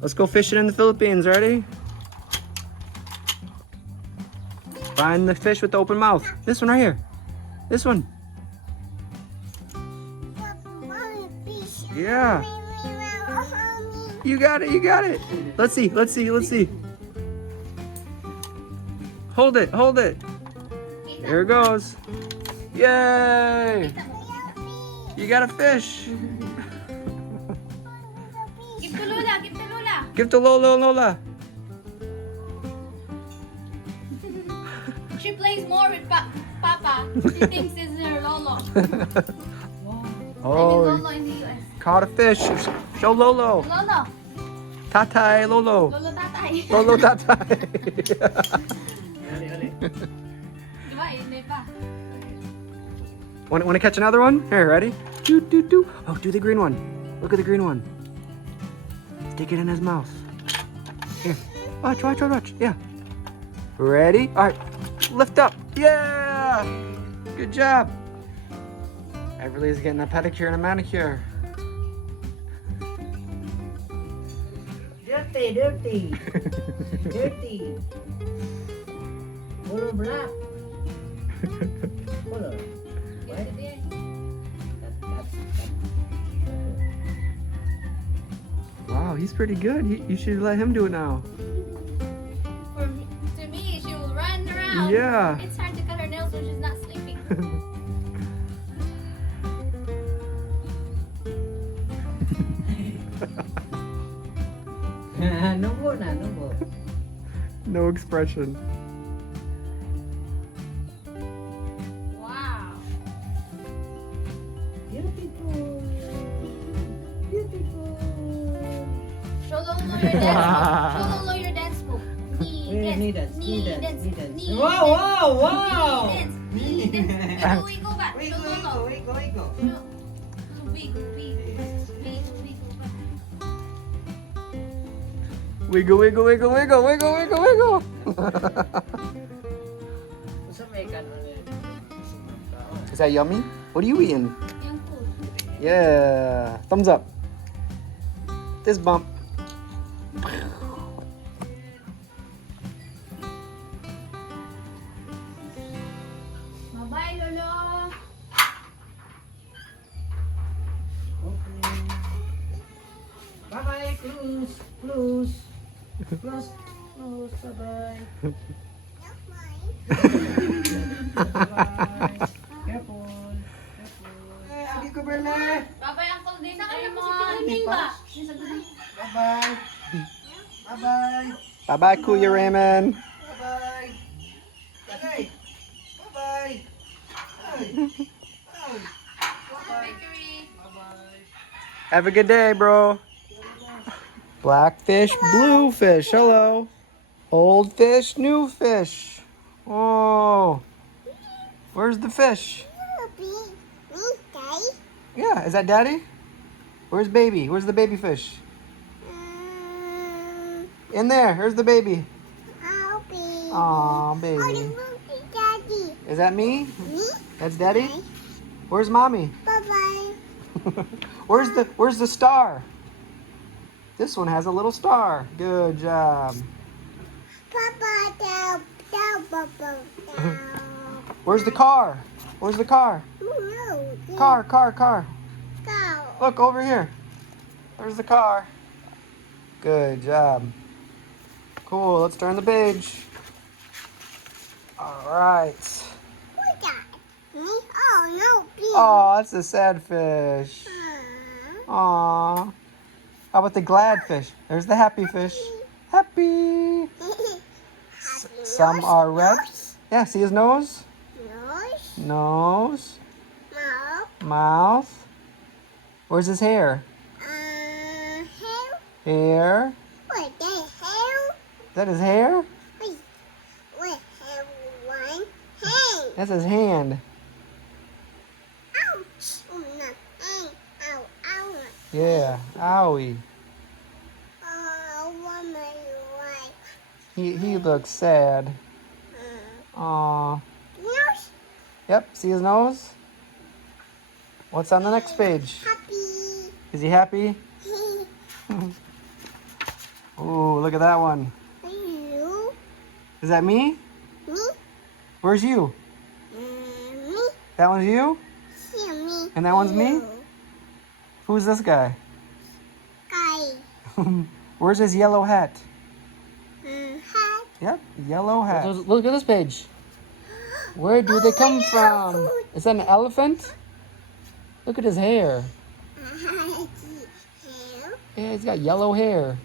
Let's go fishing in the Philippines. Ready? Find the fish with the open mouth. This one right here. This one. Yeah. You got it. You got it. Let's see. Let's see. Let's see. Hold it. Hold it. There it goes. Yay! You got a fish. Give to Lola. Give to Lola. Give to Lola. Lola. She plays more with Papa. She thinks it's her Lolo. Oh, Lolo in the US. caught a fish. Show Lolo. Lolo. Tatay Lolo. Lolo tatay. Lolo tatay. Diba? Hindi pa. Want to catch another one? Here, ready? Do, do, do. Oh, do the green one. Look at the green one. Stick it in his mouth. Here. Watch, watch, watch, watch. Yeah. Ready? All right. Lift up. Yeah. Good job. Everly's getting a pedicure and a manicure. Dirty, dirty. Dirty. Color black. Color. What? Wow, he's pretty good. You should let him do it now. To me, she will run around. Yeah. It's hard to cut her nails when she's not sleeping. Nubo na, nubo. No expression. Wow. Beautiful. Beautiful. Show Lolo your dance book. Show Lolo your dance book. Knee dance, knee dance, dance, knee dance. knee Wow, dance, wow, wow. knee dance, knee dance. Wiggle back. Show Wiggle, Lolo. wiggle, wiggle. Wiggle, wiggle, wiggle back. Wiggle, wiggle, wiggle, wiggle, wiggle, wiggle, wiggle. Sa may kanon. Is that yummy? What are you eating? Yung food. Yeah. Thumbs up. This bump. Bye-bye, Lolo. Okay. Bye-bye, close, close. Close, close, bye-bye. Bye-bye. Careful, careful. Hey, agi ko Berle. Bye-bye, Uncle Din. Raymond. Bye-bye. Bye-bye. Bye-bye, Kuya Raymond. Bye-bye. Tagay. Bye-bye. Ay. Ay. Bye-bye. Bye-bye. Have a good day, bro. Black fish, blue fish. Hello. Old fish, new fish. Oh. Where's the fish? Yeah, is that daddy? Where's baby? Where's the baby fish? In there. Here's the baby. Aw, baby. Is that me? That's daddy? Where's mommy? Where's the star? This one has a little star. Good job. Where's the car? Where's the car? Car. Look over here. There's the car. Good job. Cool, let's turn the page. All right. Oh, that's a sad fish. Aw. How about the glad fish? There's the happy fish. Happy. Some are red. Yeah, see his nose? Nose. Mouth. Where's his hair? Hair. Is that his hair? That's his hand. Yeah, owie. He looks sad. Aw. Yep, see his nose? What's on the next page? Is he happy? Oh, look at that one. You. Is that me? Me. Where's you? Me. That one's you? See me. And that one's me? You. Who's this guy? Guy. Where's his yellow hat? Hat. Yep, yellow hat. Look at this page. Where do they come from? Is that an elephant? Look at his hair. Yeah, he's got yellow hair.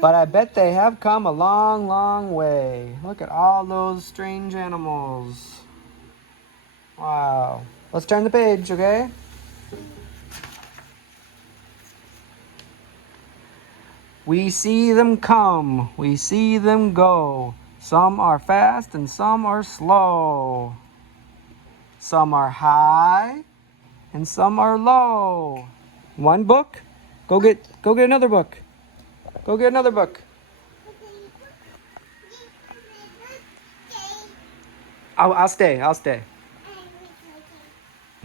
But I bet they have come a long, long way. Look at all those strange animals. Wow. Let's turn the page, okay? We see them come, we see them go. Some are fast and some are slow. Some are high and some are low. One book? Go get another book. Go get another book. I'll stay.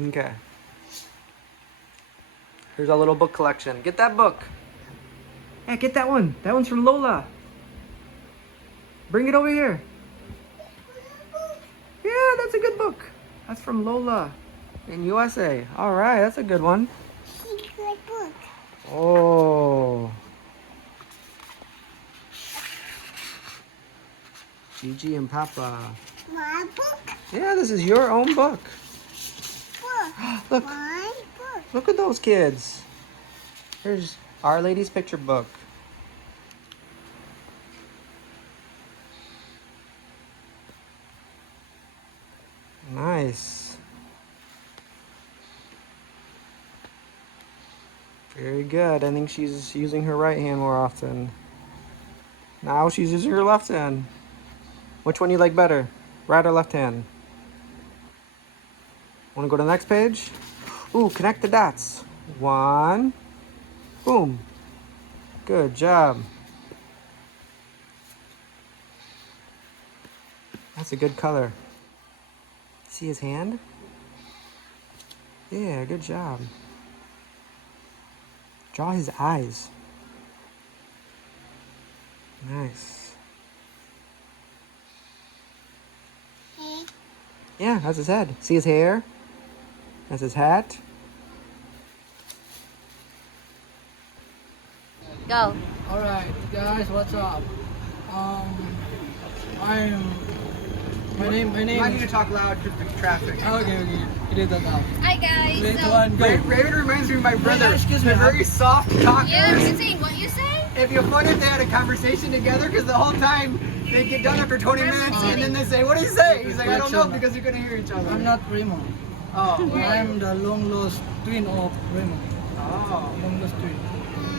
Okay. Here's our little book collection. Get that book. Hey, get that one. That one's from Lola. Bring it over here. Yeah, that's a good book. That's from Lola in USA. All right, that's a good one. Secret book. Oh. Gigi and Papa. My book. Yeah, this is your own book. Book. Look, My book. look at those kids. Here's Our Lady's picture book. Nice. Very good. I think she's using her right hand more often. Now she's using her left hand. Which one do you like better? Right or left hand? Want to go to the next page? Ooh, connect the dots. One. Boom. Good job. That's a good color. See his hand? Yeah, good job. Draw his eyes. Nice. Hey. Yeah, that's his head. See his hair? That's his hat. Go. Alright, guys, what's up? My name I need to is... talk loud because of traffic. Okay, you did that now. Hi guys. Wait, So, one, go. Raven reminds me of my brother. Yeah, excuse me, They're very soft talkers. yeah, I'm saying what you say? It'd be fun if they had a conversation together because the whole time they get done after 20 minutes and then they say, what do you say? He's like, I don't know because you couldn't hear each other. I'm not Raymond. Oh. I'm the long-lost twin of Raymond. Oh. Long-lost twin.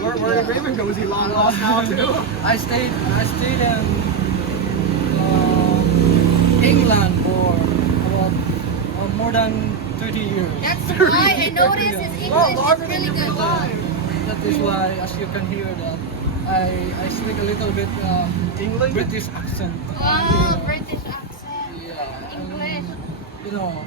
Where did Raven go? Was he long lost now too? I stayed in England for about more than 30 years. That's why I noticed his English is really good. That is why, as you can hear that, I speak a little bit English? British accent. Oh, British accent. Yeah. English. You know,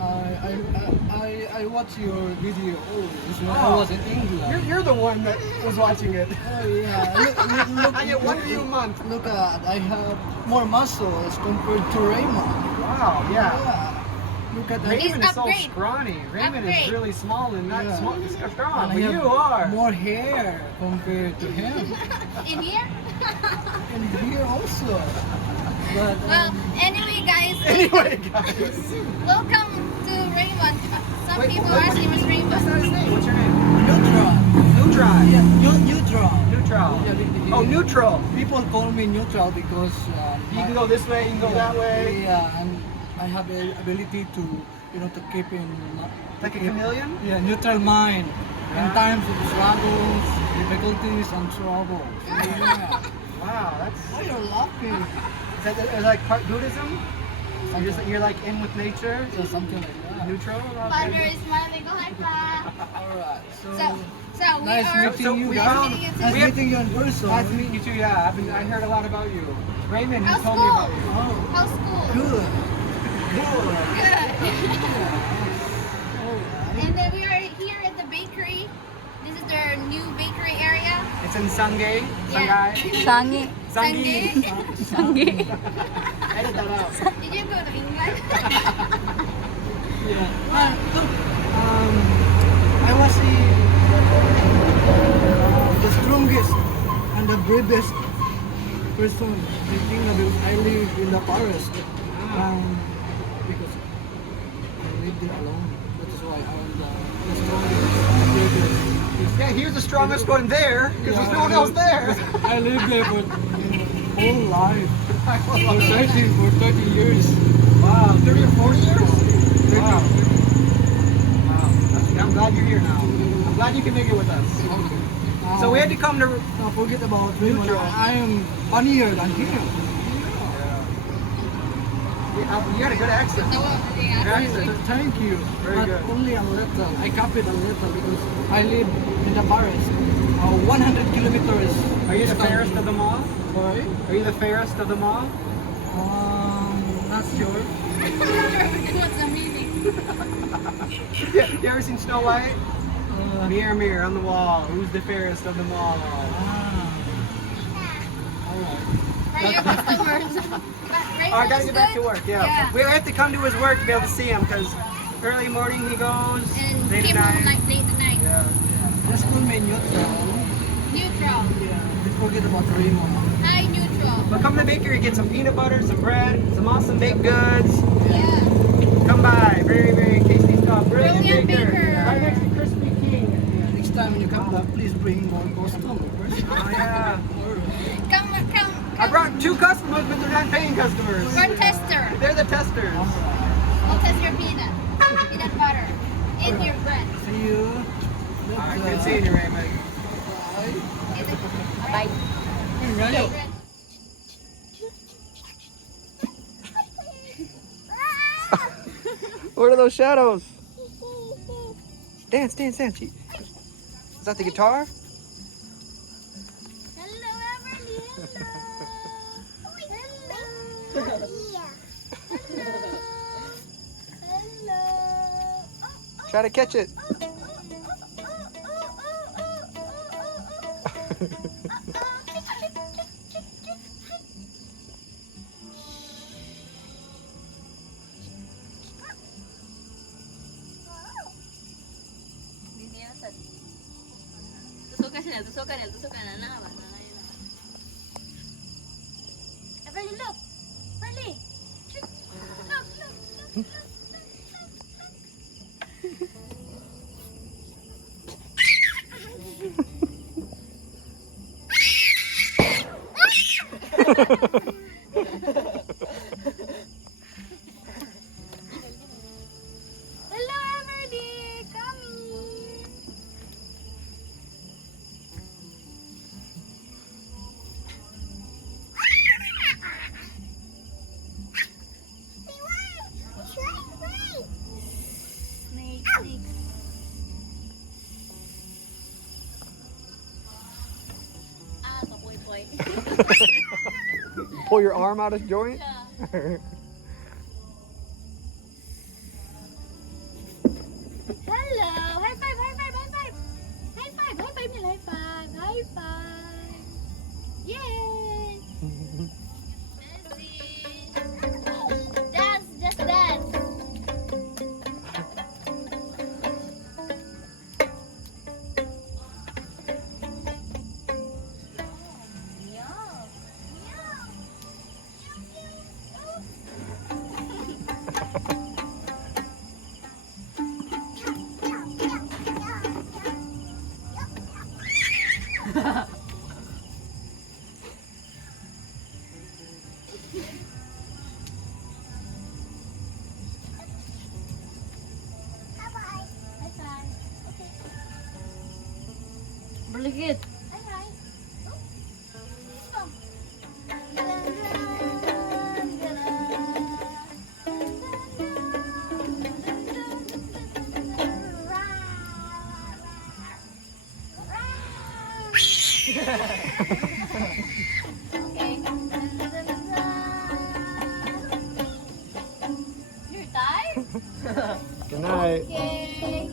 I watch your video always when I was in England. You're the one that was watching it. Oh yeah. Look, I get one view a month. Look at, I have more muscles compared to Raymond. Wow, yeah. Yeah. Look at that. Raymond is so upgrade. scrawny. Raymond is Upgrade. really small and not Yeah. small, strong, And I but have you are. more hair compared to him. In here? And here also. But Well, anyway guys, Anyway, guys. welcome to Raymond. Some Wait, people wait, ask him is Raymond. That's not his name. What's your name? neutral. Neutral. Yeah, neutral. Neutral. Yeah, Oh, neutral. People call me neutral because You can go this way, you can go that way. Yeah, and I have the ability to, to keep in Like a chameleon? yeah, neutral mind in times of struggles, difficulties, and troubles. Yeah. Wow, that's. Why you're laughing? Is that like part Buddhism? You're like in with nature? Yeah, something like that. Neutral? Father is smiling. Go hi, Pa. Alright, So we nice are. meeting you. we Nice found- meeting you too. Nice we have- meeting you in person. Nice to meet you too, yeah. I heard a lot about you. Raymond How's has told me school? about you. Oh, How's school? good. Good. And then we are here at the bakery. This is their new bakery area. It's It's in Sungay. Yeah. Sungay. Sangi. Sungay. Sangi. Edit that out. Did you go to England? Yeah. I was the strongest and the bravest person thinking because I live in the forest. Because I live there alone. That is why I'm the strongest, bravest. Yeah, he was the strongest one there because there's no one else there. I lived there for whole life. For 30 years. Wow, 30 or 40 years? 30 Wow. years. Wow. I'm glad you're here now. I'm glad you can make it with us. So we had to come to. Now forget about Venmo. Neutral. I am funnier than him. You had a good accent. Thank you. Very But good. only a little. I copied a little because I live in the forest. 100 kilometers. Are you the fairest of them all? Sorry? Are you the fairest of them all? Not sure. What's the meaning? Yeah, you ever seen Snow White? Mirror, mirror on the wall, who's the fairest of them all? For your customers. I gotta get back to work, yeah. We have to come to his work to be able to see him because early morning he goes, And late came at home night. like late at night. Yeah. Just call me neutral. Neutral. Don't forget about Raymond. Hi, neutral. But come to the bakery, get some peanut butter, some bread, some awesome baked goods. Yeah. Come by, very, very tasty stuff. Brilliant Brilliant Baker. Baker. Right next to Crispy King. Next time when you come back, please bring more customers. Oh yeah. Come. I brought 2 customers, but they're not paying customers. We're tester. They're the testers. We'll test your peanut butter in your bread. See you. Alright, good seeing you, Raymond. Bye. Right. What are those shadows? Dance, dance, dance. Is that the guitar? Hello, Everly. Hello. Hello. Try to catch it. Everly, look. Everly. Look. Hello, Everly. Coming. Snake. Boy. Pull your arm out of joint? Hello. High five. Nila, high five. Yay. Dance, just dance. Berlikit. Okay. You're tired? Good night. Okay.